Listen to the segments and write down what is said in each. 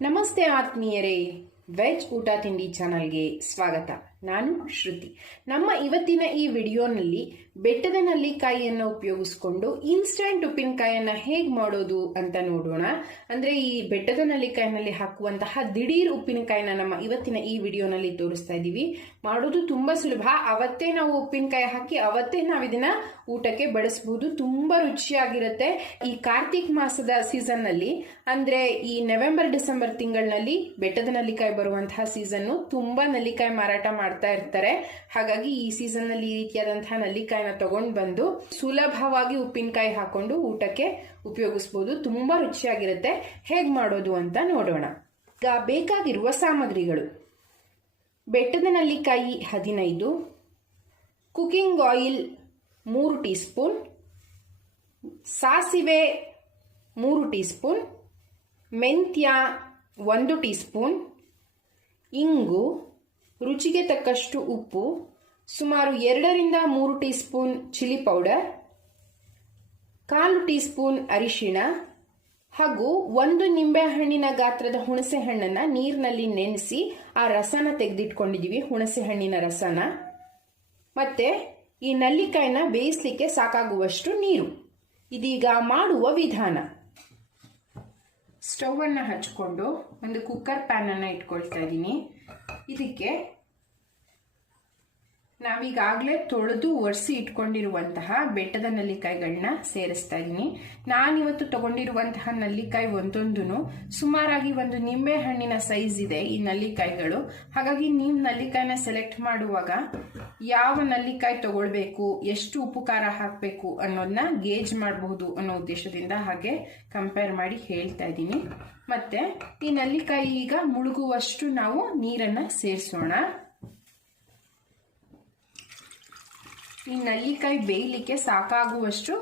ನಮಸ್ತೆ ಆತ್ಮೀಯರೇ, ವೆಜ್ ಊಟ ತಿಂಡಿ ಚಾನಲ್ಗೆ ಸ್ವಾಗತ. ನಾನು ಶ್ರುತಿ. ನಮ್ಮ ಇವತ್ತಿನ ಈ ವಿಡಿಯೋನಲ್ಲಿ ಬೆಟ್ಟದ ನಲ್ಲಿಕಾಯಿಯನ್ನು ಉಪಯೋಗಿಸ್ಕೊಂಡು ಇನ್ಸ್ಟಂಟ್ ಉಪ್ಪಿನಕಾಯಿಯನ್ನು ಹೇಗೆ ಮಾಡೋದು ಅಂತ ನೋಡೋಣ. ಅಂದ್ರೆ ಈ ಬೆಟ್ಟದ ನಲ್ಲಿಕಾಯಿನಲ್ಲಿ ಹಾಕುವಂತಹ ದಿಢೀರ್ ಉಪ್ಪಿನಕಾಯಿನ ನಮ್ಮ ಇವತ್ತಿನ ಈ ವಿಡಿಯೋನಲ್ಲಿ ತೋರಿಸ್ತಾ ಇದ್ದೀವಿ. ಮಾಡೋದು ತುಂಬಾ ಸುಲಭ. ಅವತ್ತೇ ನಾವು ಉಪ್ಪಿನಕಾಯಿ ಹಾಕಿ ಅವತ್ತೇ ನಾವು ಇದನ್ನ ಊಟಕ್ಕೆ ಬಡಿಸಬಹುದು. ತುಂಬಾ ರುಚಿಯಾಗಿರುತ್ತೆ. ಈ ಕಾರ್ತಿಕ್ ಮಾಸದ ಸೀಸನ್ ನಲ್ಲಿ, ಅಂದ್ರೆ ಈ ನವೆಂಬರ್ ಡಿಸೆಂಬರ್ ತಿಂಗಳಿನಲ್ಲಿ ಬೆಟ್ಟದ ನಲ್ಲಿಕಾಯಿ ಬರುವಂತಹ ಸೀಸನ್, ತುಂಬಾ ನಲ್ಲಿಕಾಯಿ ಮಾರಾಟ ಮಾಡ್ತಾ ಇರ್ತಾರೆ. ಹಾಗಾಗಿ ಈ ಸೀಸನ್ ನಲ್ಲಿ ಈ ರೀತಿಯಾದಂತಹ ನಲ್ಲಿಕಾಯಿನ ತಗೊಂಡು ಬಂದು ಸುಲಭವಾಗಿ ಉಪ್ಪಿನಕಾಯಿ ಹಾಕೊಂಡು ಊಟಕ್ಕೆ ಉಪಯೋಗಿಸಬಹುದು. ತುಂಬಾ ರುಚಿಯಾಗಿರುತ್ತೆ. ಹೇಗ್ ಮಾಡೋದು ಅಂತ ನೋಡೋಣ. ಈಗ ಬೇಕಾಗಿರುವ ಸಾಮಗ್ರಿಗಳು: ಬೆಟ್ಟದ ನಲ್ಲಿಕಾಯಿ 15, ಕುಕಿಂಗ್ ಆಯಿಲ್ 3 ಟೀ ಸ್ಪೂನ್, ಸಾಸಿವೆ 3 ಟೀ ಸ್ಪೂನ್, ಮೆಂತ್ಯ 1 ಟೀ ಸ್ಪೂನ್, ಇಂಗು, ರುಚಿಗೆ ತಕ್ಕಷ್ಟು ಉಪ್ಪು, ಸುಮಾರು 2 ರಿಂದ 3 tea spoon chilli powder, 1/4 tea spoon ಅರಿಶಿಣ ಹಾಗೂ 1 ನಿಂಬೆಹಣ್ಣಿನ ಗಾತ್ರದ ಹುಣಸೆ ಹಣ್ಣನ್ನ ನೀರಿನಲ್ಲಿ ನೆನೆಸಿ ಆ ರಸನ ತೆಗೆದಿಟ್ಕೊಂಡಿದೀವಿ, ಹುಣಸೆ ಹಣ್ಣಿನ ರಸನ. ಮತ್ತೆ ಈ ನಲ್ಲಿಕಾಯಿನ ಬೇಯಿಸ್ಲಿಕ್ಕೆ ಸಾಕಾಗುವಷ್ಟು ನೀರು. ಇದೀಗ ಮಾಡುವ ವಿಧಾನ: ಸ್ಟವ್ ಅನ್ನ ಹಚ್ಕೊಂಡು ಒಂದು ಕುಕ್ಕರ್ ಪ್ಯಾನ್ ಅನ್ನ ಇಟ್ಕೊಳ್ತಾ ಇದ್ದೀನಿ. ಇದಕ್ಕೆ ನಾವೀಗಾಗಲೇ ತೊಳೆದು ಒರೆಸಿ ಇಟ್ಕೊಂಡಿರುವಂತಹ ಬೆಟ್ಟದ ನಲ್ಲಿಕಾಯಿಗಳನ್ನ ಸೇರಿಸ್ತಾ ಇದ್ದೀನಿ. ನಾನಿವತ್ತು ತಗೊಂಡಿರುವಂತಹ ನಲ್ಲಿಕಾಯಿ ಒಂದೊಂದು ಸುಮಾರಾಗಿ 1 ನಿಂಬೆ ಹಣ್ಣಿನ ಸೈಜ್ ಇದೆ ಈ ನಲ್ಲಿಕಾಯಿಗಳು. ಹಾಗಾಗಿ ನೀವು ನಲ್ಲಿಕಾಯಿನ ಸೆಲೆಕ್ಟ್ ಮಾಡುವಾಗ ಯಾವ ನಲ್ಲಿಕಾಯಿ ತಗೊಳ್ಬೇಕು, ಎಷ್ಟು ಉಪ್ಪು ಖಾರ ಹಾಕಬೇಕು ಅನ್ನೋದನ್ನ ಗೇಜ್ ಮಾಡಬಹುದು ಅನ್ನೋ ಉದ್ದೇಶದಿಂದ ಹಾಗೆ ಕಂಪೇರ್ ಮಾಡಿ ಹೇಳ್ತಾ ಇದ್ದೀನಿ. ಮತ್ತೆ ಈ ನಲ್ಲಿಕಾಯಿ ಈಗ ಮುಳುಗುವಷ್ಟು ನಾವು ನೀರನ್ನ ಸೇರಿಸೋಣ. ಈ ನಲ್ಲಿಕಾಯಿ ಬೇಯಲಿಕ್ಕೆ ಸಾಕಾಗುವಷ್ಟು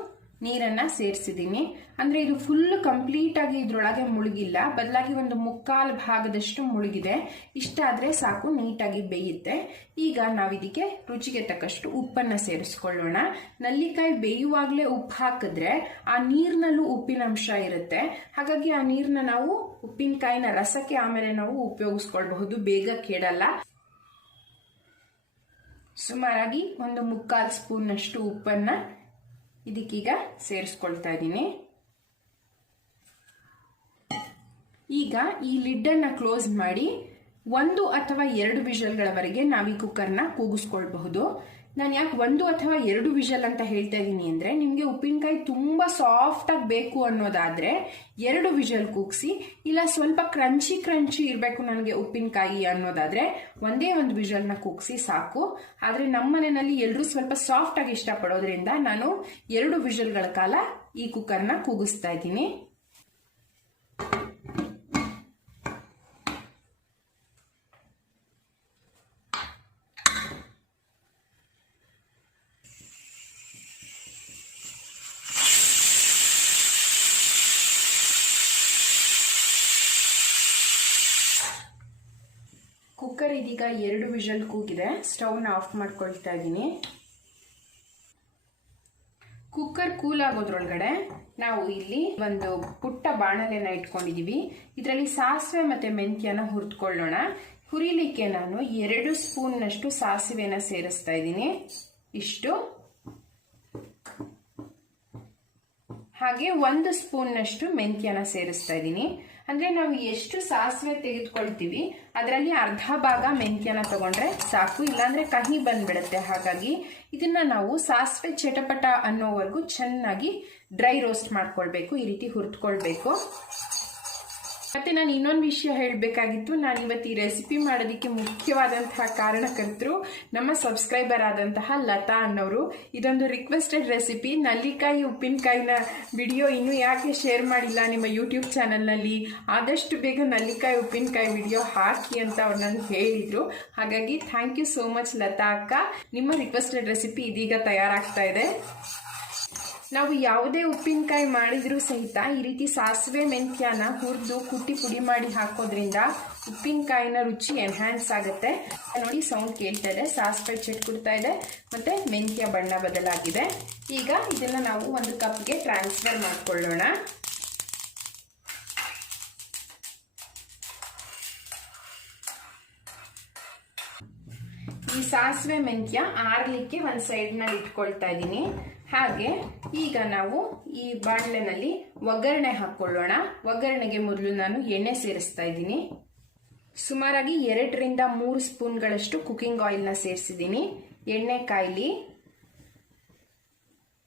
ನೀರನ್ನ ಸೇರಿಸಿದ್ದೀನಿ. ಅಂದ್ರೆ ಇದು ಫುಲ್ ಕಂಪ್ಲೀಟ್ ಆಗಿ ಇದ್ರೊಳಗೆ ಮುಳುಗಿಲ್ಲ, ಬದಲಾಗಿ 1/4 ಭಾಗದಷ್ಟು ಮುಳುಗಿದೆ. ಇಷ್ಟಾದ್ರೆ ಸಾಕು, ನೀಟಾಗಿ ಬೇಯುತ್ತೆ. ಈಗ ನಾವಿದಕ್ಕೆ ರುಚಿಗೆ ತಕ್ಕಷ್ಟು ಉಪ್ಪನ್ನ ಸೇರಿಸ್ಕೊಳ್ಳೋಣ. ನಲ್ಲಿಕಾಯಿ ಬೇಯುವಾಗಲೇ ಉಪ್ಪು ಹಾಕಿದ್ರೆ ಆ ನೀರಿನಲ್ಲೂ ಉಪ್ಪಿನ ಅಂಶ ಇರುತ್ತೆ. ಹಾಗಾಗಿ ಆ ನೀರನ್ನ ನಾವು ಉಪ್ಪಿನಕಾಯಿನ ರಸಕ್ಕೆ ಆಮೇಲೆ ನಾವು ಉಪಯೋಗಿಸ್ಕೊಳ್ಬಹುದು, ಬೇಗ ಕೆಡಲ್ಲ. ಸುಮಾರಾಗಿ 1/4 ಸ್ಪೂನ್ ಅಷ್ಟು ಉಪ್ಪನ್ನ ಇದಕ್ಕೀಗ ಸೇರಿಸ್ಕೊಳ್ತಾ ಇದ್ದೀನಿ. ಈಗ ಈ ಲಿಡ್ ಅನ್ನ ಕ್ಲೋಸ್ ಮಾಡಿ 1 ಅಥವಾ 2 ವಿಷಲ್ಗಳವರೆಗೆ ನಾವು ಈ ಕುಕ್ಕರ್ನ ಕೂಗಿಸ್ಕೊಳ್ಬಹುದು. ನಾನು ಯಾಕೆ 1 ಅಥವಾ 2 ವಿಷಲ್ ಅಂತ ಹೇಳ್ತಾ ಇದ್ದೀನಿ ಅಂದ್ರೆ, ನಿಮ್ಗೆ ಉಪ್ಪಿನಕಾಯಿ ತುಂಬಾ ಸಾಫ್ಟ್ ಆಗಿ ಬೇಕು ಅನ್ನೋದಾದ್ರೆ 2 ವಿಷಲ್ ಕೂಗಿಸಿ. ಇಲ್ಲ ಸ್ವಲ್ಪ ಕ್ರಂಚಿ ಇರಬೇಕು ನನಗೆ ಉಪ್ಪಿನಕಾಯಿ ಅನ್ನೋದಾದ್ರೆ ಒಂದೇ 1 ವಿಷಲ್ನ ಕೂಗಿಸಿ ಸಾಕು. ಆದ್ರೆ ನಮ್ಮ ಮನೆಯಲ್ಲಿ ಎಲ್ಲರೂ ಸ್ವಲ್ಪ ಸಾಫ್ಟ್ ಆಗಿ ಇಷ್ಟಪಡೋದ್ರಿಂದ ನಾನು 2 ವಿಷಲ್ಗಳ ಕಾಲ ಈ ಕುಕ್ಕರ್ನ ಕೂಗಿಸ್ತಾ ಇದ್ದೀನಿ. ಕುಕ್ಕರ್ ಇದೀಗ 2 ವಿಷಲ್ ಕೂಗಿದೆ. ಸ್ಟವ್ನ ಆಫ್ ಮಾಡ್ಕೊಳ್ತಾ ಇದ್ದೀನಿ. ಕುಕ್ಕರ್ ಕೂಲ್ ಆಗೋದ್ರೊಳಗಡೆ ನಾವು ಇಲ್ಲಿ ಒಂದು ಪುಟ್ಟ ಬಾಣಲೆನ ಇಟ್ಕೊಂಡಿದೀವಿ. ಇದರಲ್ಲಿ ಸಾಸಿವೆ ಮತ್ತೆ ಮೆಂತ್ಯನ ಹುರಿದುಕೊಳ್ಳೋಣ. ಹುರಿಲಿಕ್ಕೆ ನಾನು 2 ಸ್ಪೂನ್ ನಷ್ಟು ಸಾಸಿವೆನ ಸೇರಿಸ್ತಾ ಇದ್ದೀನಿ, ಇಷ್ಟು. ಹಾಗೆ 1 ಸ್ಪೂನ್ ನಷ್ಟು ಮೆಂತ್ಯನ ಸೇರಿಸ್ತಾ ಇದ್ದೀನಿ. ಅಂದ್ರೆ ನಾವು ಎಷ್ಟು ಸಾಸಿವೆ ತೆಗೆದುಕೊಳ್ತೀವಿ ಅದರಲ್ಲಿ ಅರ್ಧ ಭಾಗ ಮೆಂತ್ಯನ ತಗೊಂಡ್ರೆ ಸಾಕು, ಇಲ್ಲಾಂದ್ರೆ ಕಹಿ ಬಂದ್ಬಿಡುತ್ತೆ. ಹಾಗಾಗಿ ಇದನ್ನ ನಾವು ಸಾಸಿವೆ ಚಟಪಟ ಅನ್ನೋವರೆಗೂ ಚೆನ್ನಾಗಿ ಡ್ರೈ ರೋಸ್ಟ್ ಮಾಡ್ಕೊಳ್ಬೇಕು, ಈ ರೀತಿ ಹುರಿದುಕೊಳ್ಬೇಕು. ಮತ್ತೆ ನಾನು ಇನ್ನೊಂದು ವಿಷಯ ಹೇಳಬೇಕಾಗಿತ್ತು. ನಾನು ಇವತ್ತು ಈ ರೆಸಿಪಿ ಮಾಡೋದಕ್ಕೆ ಮುಖ್ಯವಾದಂತಹ ಕಾರಣಕರ್ತರು ನಮ್ಮ ಸಬ್ಸ್ಕ್ರೈಬರ್ ಆದಂತಹ ಲತಾ ಅನ್ನೋರು. ಇದೊಂದು ರಿಕ್ವೆಸ್ಟೆಡ್ ರೆಸಿಪಿ. ನಲ್ಲಿಕಾಯಿ ಉಪ್ಪಿನಕಾಯಿನ ವಿಡಿಯೋ ಇನ್ನೂ ಯಾಕೆ ಶೇರ್ ಮಾಡಿಲ್ಲ ನಿಮ್ಮ ಯೂಟ್ಯೂಬ್ ಚಾನಲ್ನಲ್ಲಿ, ಆದಷ್ಟು ಬೇಗ ನಲ್ಲಿಕಾಯಿ ಉಪ್ಪಿನಕಾಯಿ ವಿಡಿಯೋ ಹಾಕಿ ಅಂತ ಅವ್ರು ನನಗೆ ಹೇಳಿದ್ರು. ಹಾಗಾಗಿ thank you so much Lata ಅಕ್ಕ. ನಿಮ್ಮ ರಿಕ್ವೆಸ್ಟೆಡ್ ರೆಸಿಪಿ ಇದೀಗ ತಯಾರಾಗ್ತಾ ಇದೆ. ನಾವು ಯಾವುದೇ ಉಪ್ಪಿನಕಾಯಿ ಮಾಡಿದ್ರೂ ಸಹಿತ ಈ ರೀತಿ ಸಾಸಿವೆ ಮೆಂತ್ಯನ ಹುರಿದು ಕುಟ್ಟಿ ಪುಡಿ ಮಾಡಿ ಹಾಕೋದ್ರಿಂದ ಉಪ್ಪಿನಕಾಯಿನ ರುಚಿ ಎನ್ಹ್ಯಾನ್ಸ್ ಆಗುತ್ತೆ. ನೋಡಿ, ಸೌಂಡ್ ಕೇಳ್ತಾ ಇದೆ, ಸಾಸಿವೆ ಚಿಟ್ಕುಡ್ತಾ ಇದೆ, ಮತ್ತೆ ಮೆಂತ್ಯ ಬಣ್ಣ ಬದಲಾಗಿದೆ. ಈಗ ಇದನ್ನ ನಾವು ಒಂದು ಕಪ್ಗೆ ಟ್ರಾನ್ಸ್ಫರ್ ಮಾಡ್ಕೊಳ್ಳೋಣ. ಈ ಸಾಸಿವೆ ಮೆಂತ್ಯ ಆರ್ಲಿಕ್ಕೆ ಒಂದು ಸೈಡ್ನಲ್ಲಿ ಇಟ್ಕೊಳ್ತಾ ಇದ್ದೀನಿ. ಹಾಗೆ ಈಗ ನಾವು ಈ ಬಾಣಲೆನಲ್ಲಿ ಒಗ್ಗರಣೆ ಹಾಕೊಳ್ಳೋಣ. ಒಗ್ಗರಣೆಗೆ ಮೊದಲು ನಾನು ಎಣ್ಣೆ ಸೇರಿಸ್ತಾ ಇದ್ದೀನಿ. ಸುಮಾರಾಗಿ 2 ರಿಂದ 3 ಸ್ಪೂನ್ಗಳಷ್ಟು ಕುಕಿಂಗ್ ಆಯಿಲ್ನ ಸೇರಿಸಿದ್ದೀನಿ. ಎಣ್ಣೆ ಕಾಯ್ಲಿ.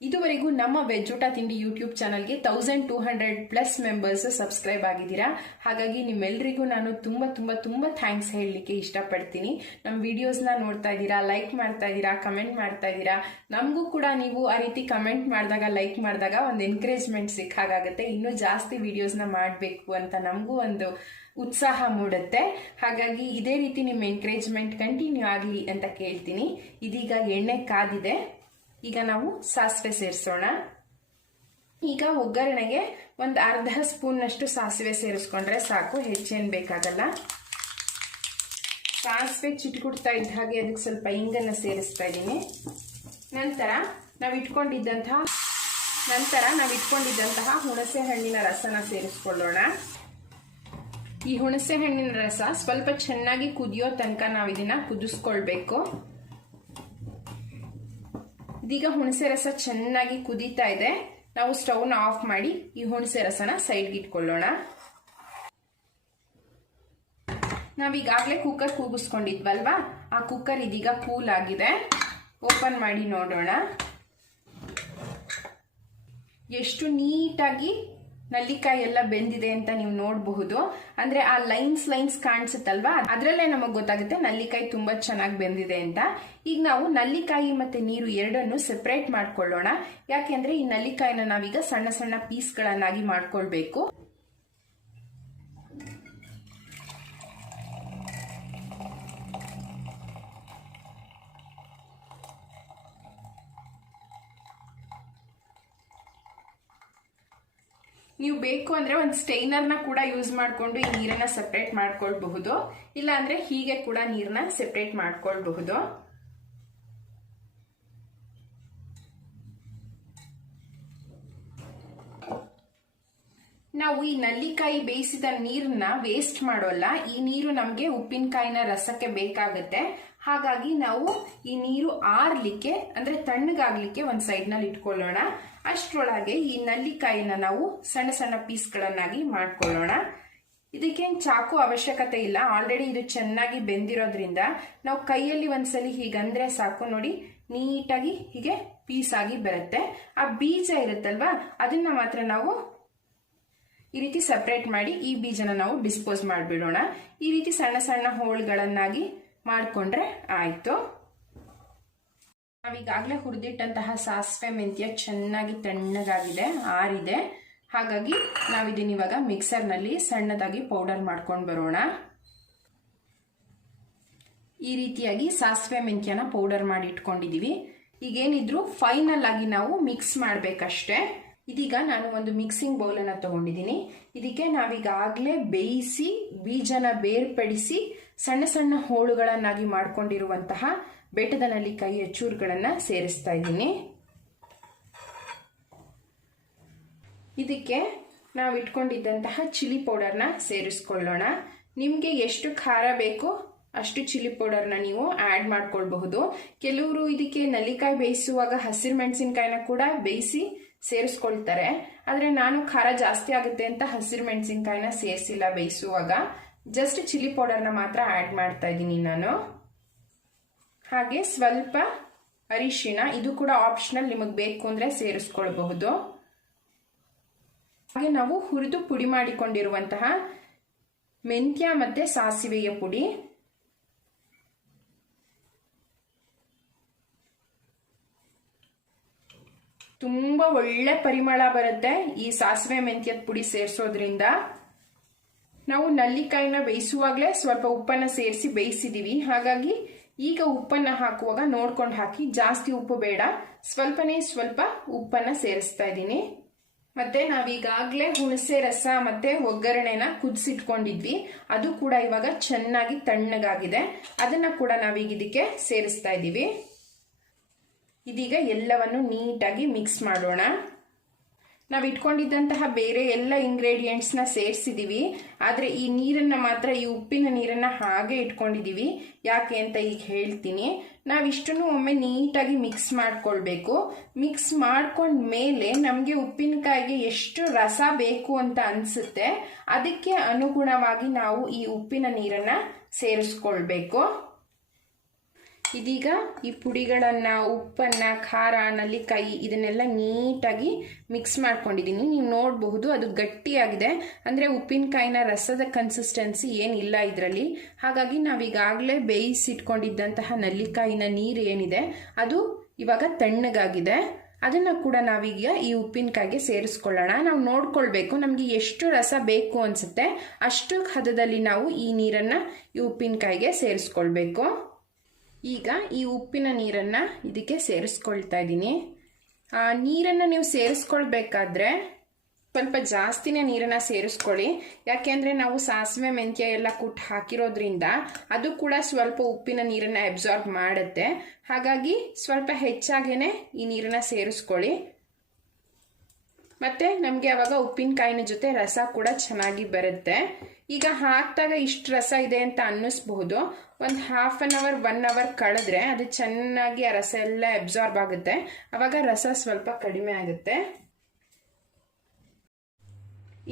ಇದುವರೆಗೂ ನಮ್ಮ ವೆಜ್ ಊಟ ತಿಂಡಿ ಯೂಟ್ಯೂಬ್ ಚಾನಲ್ಗೆ 1200+ ಮೆಂಬರ್ಸ್ ಸಬ್ಸ್ಕ್ರೈಬ್ ಆಗಿದ್ದೀರಾ. ಹಾಗಾಗಿ ನಿಮ್ಮೆಲ್ಲರಿಗೂ ನಾನು ತುಂಬ ಥ್ಯಾಂಕ್ಸ್ ಹೇಳಲಿಕ್ಕೆ ಇಷ್ಟಪಡ್ತೀನಿ. ನಮ್ಮ ವಿಡಿಯೋಸ್ನ ನೋಡ್ತಾ ಇದ್ದೀರಾ, ಲೈಕ್ ಮಾಡ್ತಾ ಇದ್ದೀರಾ, ಕಮೆಂಟ್ ಮಾಡ್ತಾ ಇದ್ದೀರಾ. ನಮಗೂ ಕೂಡ ನೀವು ಆ ರೀತಿ ಕಮೆಂಟ್ ಮಾಡಿದಾಗ, ಲೈಕ್ ಮಾಡಿದಾಗ ಒಂದು ಎನ್ಕರೇಜ್ಮೆಂಟ್ ಸಿಕ್ಕಾಗುತ್ತೆ. ಇನ್ನೂ ಜಾಸ್ತಿ ವಿಡಿಯೋಸ್ನ ಮಾಡಬೇಕು ಅಂತ ನಮಗೂ ಒಂದು ಉತ್ಸಾಹ ಮೂಡುತ್ತೆ. ಹಾಗಾಗಿ ಇದೇ ರೀತಿ ನಿಮ್ಮ ಎನ್ಕರೇಜ್ಮೆಂಟ್ ಕಂಟಿನ್ಯೂ ಆಗಲಿ ಅಂತ ಕೇಳ್ತೀನಿ. ಇದೀಗ ಎಣ್ಣೆ ಕಾದಿದೆ. ಈಗ ನಾವು ಸಾಸಿವೆ ಸೇರಿಸೋಣ. ಈಗ ಒಗ್ಗರಣೆಗೆ ಒಂದು ಅರ್ಧ ಸ್ಪೂನ್ನಷ್ಟು ಸಾಸಿವೆ ಸೇರಿಸ್ಕೊಂಡ್ರೆ ಸಾಕು, ಹೆಚ್ಚೇನು ಬೇಕಾಗಲ್ಲ. ಸಾಸಿವೆ ಚಿಟ್ಕುಡ್ತಾ ಇದ್ದ ಹಾಗೆ ಅದಕ್ಕೆ ಸ್ವಲ್ಪ ಇಂಗನ್ನು ಸೇರಿಸ್ತಾ ಇದ್ದೀನಿ. ನಂತರ ನಾವು ಇಟ್ಕೊಂಡಿದ್ದಂತಹ ಹುಣಸೆ ಹಣ್ಣಿನ ರಸನ ಸೇರಿಸ್ಕೊಳ್ಳೋಣ. ಈ ಹುಣಸೆ ಹಣ್ಣಿನ ರಸ ಸ್ವಲ್ಪ ಚೆನ್ನಾಗಿ ಕುದಿಯೋ ತನಕ ನಾವು ಇದನ್ನ ಕುದಿಸ್ಕೊಳ್ಬೇಕು. ಇದೀಗ ಹುಣಸೆ ರಸ ಚೆನ್ನಾಗಿ ಕುದೀತಾ ಇದೆ. ನಾವು ಸ್ಟವ್ನ ಆಫ್ ಮಾಡಿ ಈ ಹುಣಸೆ ರಸನ ಸೈಡ್ಗೆ ಇಟ್ಕೊಳ್ಳೋಣ. ನಾವೀಗಾಗಲೇ ಕುಕ್ಕರ್ ಕೂಗಿಸ್ಕೊಂಡಿದ್ವಲ್ವಾ, ಆ ಕುಕ್ಕರ್ ಇದೀಗ ಕೂಲ್ ಆಗಿದೆ. ಓಪನ್ ಮಾಡಿ ನೋಡೋಣ. ಎಷ್ಟು ನೀಟಾಗಿ ನಲ್ಲಿಕಾಯಿ ಎಲ್ಲ ಬೆಂದಿದೆ ಅಂತ ನೀವು ನೋಡಬಹುದು. ಅಂದ್ರೆ ಆ ಲೈನ್ಸ್ ಕಾಣಿಸುತ್ತಲ್ವಾ, ಅದರಲ್ಲೇ ನಮಗೆ ಗೊತ್ತಾಗುತ್ತೆ ನಲ್ಲಿಕಾಯಿ ತುಂಬಾ ಚೆನ್ನಾಗಿ ಬೆಂದಿದೆ ಅಂತ. ಈಗ ನಾವು ನಲ್ಲಿಕಾಯಿ ಮತ್ತೆ ನೀರು ಎರಡನ್ನು ಸೆಪರೇಟ್ ಮಾಡ್ಕೊಳ್ಳೋಣ. ಯಾಕೆಂದ್ರೆ ಈ ನಲ್ಲಿಕಾಯಿನ ನಾವೀಗ ಸಣ್ಣ ಸಣ್ಣ ಪೀಸ್ಗಳನ್ನಾಗಿ ಮಾಡ್ಕೊಳ್ಬೇಕು. ನೀವು ಬೇಕು ಅಂದ್ರೆ ಒಂದು ಸ್ಟೈನರ್ನ ಕೂಡ ಯೂಸ್ ಮಾಡಿಕೊಂಡು ಈ ನೀರನ್ನ ಸೆಪರೇಟ್ ಮಾಡ್ಕೊಳ್ಬಹುದು. ಇಲ್ಲ ಅಂದ್ರೆ ಹೀಗೆ ಕೂಡ ನೀರನ್ನ ಸೆಪರೇಟ್ ಮಾಡ್ಕೊಳ್ಬಹುದು. ನಾವು ಈ ನಲ್ಲಿಕಾಯಿ ಬೇಯಿಸಿದ ನೀರನ್ನ ವೇಸ್ಟ್ ಮಾಡೋಲ್ಲ. ಈ ನೀರು ನಮಗೆ ಉಪ್ಪಿನಕಾಯಿನ ರಸಕ್ಕೆ ಬೇಕಾಗುತ್ತೆ. ಹಾಗಾಗಿ ನಾವು ಈ ನೀರು ಆರ್ಲಿಕ್ಕೆ ಅಂದ್ರೆ ತಣ್ಣಗಾಗ್ಲಿಕ್ಕೆ ಒಂದು ಸೈಡ್ ನಲ್ಲಿ ಇಟ್ಕೊಳ್ಳೋಣ. ಅಷ್ಟರೊಳಗೆ ಈ ನಲ್ಲಿಕಾಯಿನ ನಾವು ಸಣ್ಣ ಸಣ್ಣ ಪೀಸ್ಗಳನ್ನಾಗಿ ಮಾಡ್ಕೊಳ್ಳೋಣ. ಇದಕ್ಕೇನು ಚಾಕು ಅವಶ್ಯಕತೆ ಇಲ್ಲ. ಆಲ್ರೆಡಿ ಇದು ಚೆನ್ನಾಗಿ ಬೆಂದಿರೋದ್ರಿಂದ ನಾವು ಕೈಯಲ್ಲಿ ಒಂದ್ಸಲಿ ಹೀಗಂದ್ರೆ ಸಾಕು. ನೋಡಿ, ನೀಟಾಗಿ ಹೀಗೆ ಪೀಸ್ ಆಗಿ ಬರುತ್ತೆ. ಆ ಬೀಜ ಇರುತ್ತಲ್ವಾ, ಅದನ್ನ ಮಾತ್ರ ನಾವು ಈ ರೀತಿ ಸೆಪರೇಟ್ ಮಾಡಿ ಈ ಬೀಜನ ನಾವು ಡಿಸ್ಪೋಸ್ ಮಾಡಿಬಿಡೋಣ. ಈ ರೀತಿ ಸಣ್ಣ ಸಣ್ಣ ಹೋಳ್ಗಳನ್ನಾಗಿ ಮಾಡ್ಕೊಂಡ್ರೆ ಆಯ್ತು. ನಾವೀಗಾಗಲೇ ಹುರಿದಿಟ್ಟಂತಹ ಸಾಸಿವೆ ಮೆಂತ್ಯ ಚೆನ್ನಾಗಿ ತಣ್ಣಗಾಗಿದೆ, ಆರಿದೆ. ಹಾಗಾಗಿ ನಾವಿದನ್ನ ಇವಾಗ ಮಿಕ್ಸರ್ನಲ್ಲಿ ಸಣ್ಣದಾಗಿ ಪೌಡರ್ ಮಾಡ್ಕೊಂಡು ಬರೋಣ. ಈ ರೀತಿಯಾಗಿ ಸಾಸಿವೆ ಮೆಂತ್ಯನ ಪೌಡರ್ ಮಾಡಿ ಇಟ್ಕೊಂಡಿದೀವಿ. ಈಗೇನಿದ್ರು ಫೈನಲ್ ಆಗಿ ನಾವು ಮಿಕ್ಸ್ ಮಾಡ್ಬೇಕಷ್ಟೇ. ಇದೀಗ ನಾನು ಒಂದು ಮಿಕ್ಸಿಂಗ್ ಬೌಲ್ ಅನ್ನ ತಗೊಂಡಿದ್ದೀನಿ. ಇದಕ್ಕೆ ನಾವೀಗಾಗಲೇ ಬೇಯಿಸಿ ಬೀಜನ ಬೇರ್ಪಡಿಸಿ ಸಣ್ಣ ಸಣ್ಣ ಹೋಳುಗಳನ್ನಾಗಿ ಮಾಡ್ಕೊಂಡಿರುವಂತಹ ಬೆಟ್ಟದ ನಲ್ಲಿಕಾಯಿಯ ಚೂರುಗಳನ್ನ ಸೇರಿಸ್ತಾ ಇದ್ದೀನಿ. ಇದಕ್ಕೆ ನಾವು ಇಟ್ಕೊಂಡಿದ್ದಂತಹ ಚಿಲ್ಲಿ ಪೌಡರ್ನ ಸೇರಿಸ್ಕೊಳ್ಳೋಣ. ನಿಮಗೆ ಎಷ್ಟು ಖಾರ ಬೇಕೋ ಅಷ್ಟು ಚಿಲ್ಲಿ ಪೌಡರ್ನ ನೀವು ಆಡ್ ಮಾಡ್ಕೊಳ್ಬಹುದು. ಕೆಲವರು ಇದಕ್ಕೆ ನಲ್ಲಿಕಾಯಿ ಬೇಯಿಸುವಾಗ ಹಸಿರು ಮೆಣಸಿನಕಾಯಿನ ಕೂಡ ಬೇಯಿಸಿ ಸೇರಿಸ್ಕೊಳ್ತಾರೆ. ಆದ್ರೆ ನಾನು ಖಾರ ಜಾಸ್ತಿ ಆಗುತ್ತೆ ಅಂತ ಹಸಿರು ಮೆಣಸಿನಕಾಯಿನ ಸೇರಿಸಿಲ್ಲ ಬೇಯಿಸುವಾಗ. ಜಸ್ಟ್ ಚಿಲ್ಲಿ ಪೌಡರ್ನ ಮಾತ್ರ ಆಡ್ ಮಾಡ್ತಾ ಇದ್ದೀನಿ ನಾನು. ಹಾಗೆ ಸ್ವಲ್ಪ ಅರಿಶಿಣ, ಇದು ಕೂಡ ಆಪ್ಷನಲ್, ನಿಮಗೆ ಬೇಕು ಅಂದ್ರೆ ಸೇರಿಸ್ಕೊಳ್ಬಹುದು. ಹಾಗೆ ನಾವು ಹುರಿದು ಪುಡಿ ಮಾಡಿಕೊಂಡಿರುವಂತಹ ಮೆಂತ್ಯ ಮತ್ತೆ ಸಾಸಿವೆಯ ಪುಡಿ, ತುಂಬಾ ಒಳ್ಳೆ ಪರಿಮಳ ಬರುತ್ತೆ ಈ ಸಾಸಿವೆ ಮೆಂತ್ಯದ ಪುಡಿ ಸೇರಿಸೋದ್ರಿಂದ. ನಾವು ನಲ್ಲಿಕಾಯಿನ ಬೇಯಿಸುವಾಗಲೇ ಸ್ವಲ್ಪ ಉಪ್ಪನ್ನ ಸೇರಿಸಿ ಬೇಯಿಸಿದೀವಿ. ಹಾಗಾಗಿ ಈಗ ಉಪ್ಪನ್ನ ಹಾಕುವಾಗ ನೋಡ್ಕೊಂಡು ಹಾಕಿ, ಜಾಸ್ತಿ ಉಪ್ಪು ಬೇಡ, ಸ್ವಲ್ಪನೇ ಸ್ವಲ್ಪ ಉಪ್ಪನ್ನ ಸೇರಿಸ್ತಾ ಇದ್ದೀನಿ. ಮತ್ತೆ ನಾವೀಗಾಗಲೇ ಹುಣಸೆ ರಸ ಮತ್ತೆ ಒಗ್ಗರಣೆನ ಕುದಿಸಿಟ್ಕೊಂಡಿದ್ವಿ, ಅದು ಕೂಡ ಇವಾಗ ಚೆನ್ನಾಗಿ ತಣ್ಣಗಾಗಿದೆ. ಅದನ್ನ ಕೂಡ ನಾವೀಗ ಇದಕ್ಕೆ ಸೇರಿಸ್ತಾ ಇದ್ದೀವಿ. ಇದೀಗ ಎಲ್ಲವನ್ನು ನೀಟಾಗಿ ಮಿಕ್ಸ್ ಮಾಡೋಣ. ನಾವು ಇಟ್ಕೊಂಡಿದ್ದಂತಹ ಬೇರೆ ಎಲ್ಲ ಇಂಗ್ರೀಡಿಯೆಂಟ್ಸ್ನ ಸೇರಿಸಿದೀವಿ. ಆದರೆ ಈ ನೀರನ್ನು ಮಾತ್ರ, ಈ ಉಪ್ಪಿನ ನೀರನ್ನು ಹಾಗೆ ಇಟ್ಕೊಂಡಿದ್ದೀವಿ. ಯಾಕೆ ಅಂತ ಈಗ ಹೇಳ್ತೀನಿ. ನಾವಿಷ್ಟನ್ನು ಒಮ್ಮೆ ನೀಟಾಗಿ ಮಿಕ್ಸ್ ಮಾಡ್ಕೊಳ್ಬೇಕು. ಮಿಕ್ಸ್ ಮಾಡ್ಕೊಂಡ್ಮೇಲೆ ನಮಗೆ ಉಪ್ಪಿನಕಾಯಿಗೆ ಎಷ್ಟು ರಸ ಬೇಕು ಅಂತ ಅನಿಸುತ್ತೆ ಅದಕ್ಕೆ ಅನುಗುಣವಾಗಿ ನಾವು ಈ ಉಪ್ಪಿನ ನೀರನ್ನು ಸೇರಿಸ್ಕೊಳ್ಬೇಕು. ಇದೀಗ ಈ ಪುಡಿಗಳನ್ನು, ಉಪ್ಪನ್ನು, ಖಾರ, ನಲ್ಲಿಕಾಯಿ ಇದನ್ನೆಲ್ಲ ನೀಟಾಗಿ ಮಿಕ್ಸ್ ಮಾಡ್ಕೊಂಡಿದ್ದೀನಿ. ನೀವು ನೋಡಬಹುದು ಅದು ಗಟ್ಟಿಯಾಗಿದೆ. ಅಂದರೆ ಉಪ್ಪಿನಕಾಯಿನ ರಸದ ಕನ್ಸಿಸ್ಟೆನ್ಸಿ ಏನಿಲ್ಲ ಇದರಲ್ಲಿ. ಹಾಗಾಗಿ ನಾವೀಗಾಗಲೇ ಬೇಯಿಸಿಟ್ಕೊಂಡಿದ್ದಂತಹ ನಲ್ಲಿಕಾಯಿನ ನೀರು ಏನಿದೆ ಅದು ಇವಾಗ ತಣ್ಣಗಾಗಿದೆ. ಅದನ್ನು ಕೂಡ ನಾವೀಗ ಈ ಉಪ್ಪಿನಕಾಯಿಗೆ ಸೇರಿಸ್ಕೊಳ್ಳೋಣ. ನಾವು ನೋಡ್ಕೊಳ್ಬೇಕು ನಮಗೆ ಎಷ್ಟು ರಸ ಬೇಕು ಅನಿಸುತ್ತೆ ಅಷ್ಟು ಹದದಲ್ಲಿ ನಾವು ಈ ನೀರನ್ನು ಈ ಉಪ್ಪಿನಕಾಯಿಗೆ ಸೇರಿಸ್ಕೊಳ್ಬೇಕು. ಈಗ ಈ ಉಪ್ಪಿನ ನೀರನ್ನು ಇದಕ್ಕೆ ಸೇರಿಸ್ಕೊಳ್ತಾ ಇದ್ದೀನಿ. ನೀರನ್ನು ನೀವು ಸೇರಿಸ್ಕೊಳ್ಬೇಕಾದ್ರೆ ಸ್ವಲ್ಪ ಜಾಸ್ತಿನೇ ನೀರನ್ನು ಸೇರಿಸ್ಕೊಳ್ಳಿ. ಯಾಕೆಂದರೆ ನಾವು ಸಾಸಿವೆ ಮೆಂತ್ಯ ಎಲ್ಲ ಕುಟ್ಟು ಹಾಕಿರೋದ್ರಿಂದ ಅದು ಕೂಡ ಸ್ವಲ್ಪ ಉಪ್ಪಿನ ನೀರನ್ನು ಅಬ್ಸಾರ್ಬ್ ಮಾಡುತ್ತೆ. ಹಾಗಾಗಿ ಸ್ವಲ್ಪ ಹೆಚ್ಚಾಗೇ ಈ ನೀರನ್ನು ಸೇರಿಸ್ಕೊಳ್ಳಿ. ಮತ್ತು ನಮಗೆ ಅವಾಗ ಉಪ್ಪಿನಕಾಯಿನ ಜೊತೆ ರಸ ಕೂಡ ಚೆನ್ನಾಗಿ ಬರುತ್ತೆ. ಈಗ ಹಾಕಿದಾಗ ಇಷ್ಟು ರಸ ಇದೆ ಅಂತ ಅನ್ನಿಸ್ಬಹುದು. ಒಂದು ಹಾಫ್ ಆನ್ ಅವರ್ 1 ಅವರ್ ಕಳೆದ್ರೆ ಅದು ಚೆನ್ನಾಗಿ ಆ ರಸ ಎಲ್ಲ ಅಬ್ಸಾರ್ಬ್ ಆಗುತ್ತೆ. ಅವಾಗ ರಸ ಸ್ವಲ್ಪ ಕಡಿಮೆ ಆಗುತ್ತೆ.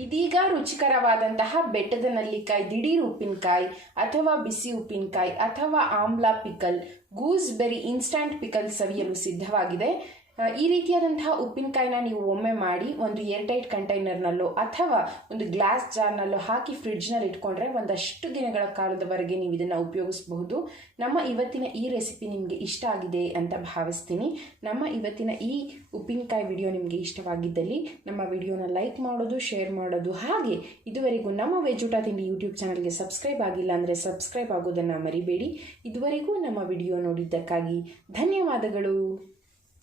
ಇದೀಗ ರುಚಿಕರವಾದಂತಹ ಬೆಟ್ಟದ ನಲ್ಲಿಕಾಯಿ ದಿಢೀರ್ ಉಪ್ಪಿನಕಾಯಿ ಅಥವಾ ಬಿಸಿ ಉಪ್ಪಿನಕಾಯಿ ಅಥವಾ amla pickle, gooseberry instant pickle ಸವಿಯಲು ಸಿದ್ಧವಾಗಿದೆ. ಈ ರೀತಿಯಾದಂತಹ ಉಪ್ಪಿನಕಾಯಿನ ನೀವು ಒಮ್ಮೆ ಮಾಡಿ ಒಂದು ಏರ್ಟೈಟ್ ಕಂಟೈನರ್ನಲ್ಲೋ ಅಥವಾ ಒಂದು ಗ್ಲಾಸ್ ಜಾರ್ನಲ್ಲೋ ಹಾಕಿ ಫ್ರಿಡ್ಜ್ನಲ್ಲಿ ಇಟ್ಕೊಂಡ್ರೆ ಒಂದಷ್ಟು ದಿನಗಳ ಕಾಲದವರೆಗೆ ನೀವು ಇದನ್ನು ಉಪಯೋಗಿಸಬಹುದು. ನಮ್ಮ ಇವತ್ತಿನ ಈ ರೆಸಿಪಿ ನಿಮಗೆ ಇಷ್ಟ ಆಗಿದೆ ಅಂತ ಭಾವಿಸ್ತೀನಿ. ನಮ್ಮ ಇವತ್ತಿನ ಈ ಉಪ್ಪಿನಕಾಯಿ ವಿಡಿಯೋ ನಿಮಗೆ ಇಷ್ಟವಾಗಿದ್ದಲ್ಲಿ ನಮ್ಮ ವಿಡಿಯೋನ ಲೈಕ್ ಮಾಡೋದು, ಶೇರ್ ಮಾಡೋದು, ಹಾಗೆ ಇದುವರೆಗೂ ನಮ್ಮ ವೆಜ್ ಊಟ ತಿಂಡಿ ಯೂಟ್ಯೂಬ್ ಚಾನಲ್ಗೆ ಸಬ್ಸ್ಕ್ರೈಬ್ ಆಗಿಲ್ಲ ಅಂದರೆ ಸಬ್ಸ್ಕ್ರೈಬ್ ಆಗೋದನ್ನು ಮರಿಬೇಡಿ. ಇದುವರೆಗೂ ನಮ್ಮ ವಿಡಿಯೋ ನೋಡಿದ್ದಕ್ಕಾಗಿ ಧನ್ಯವಾದಗಳು.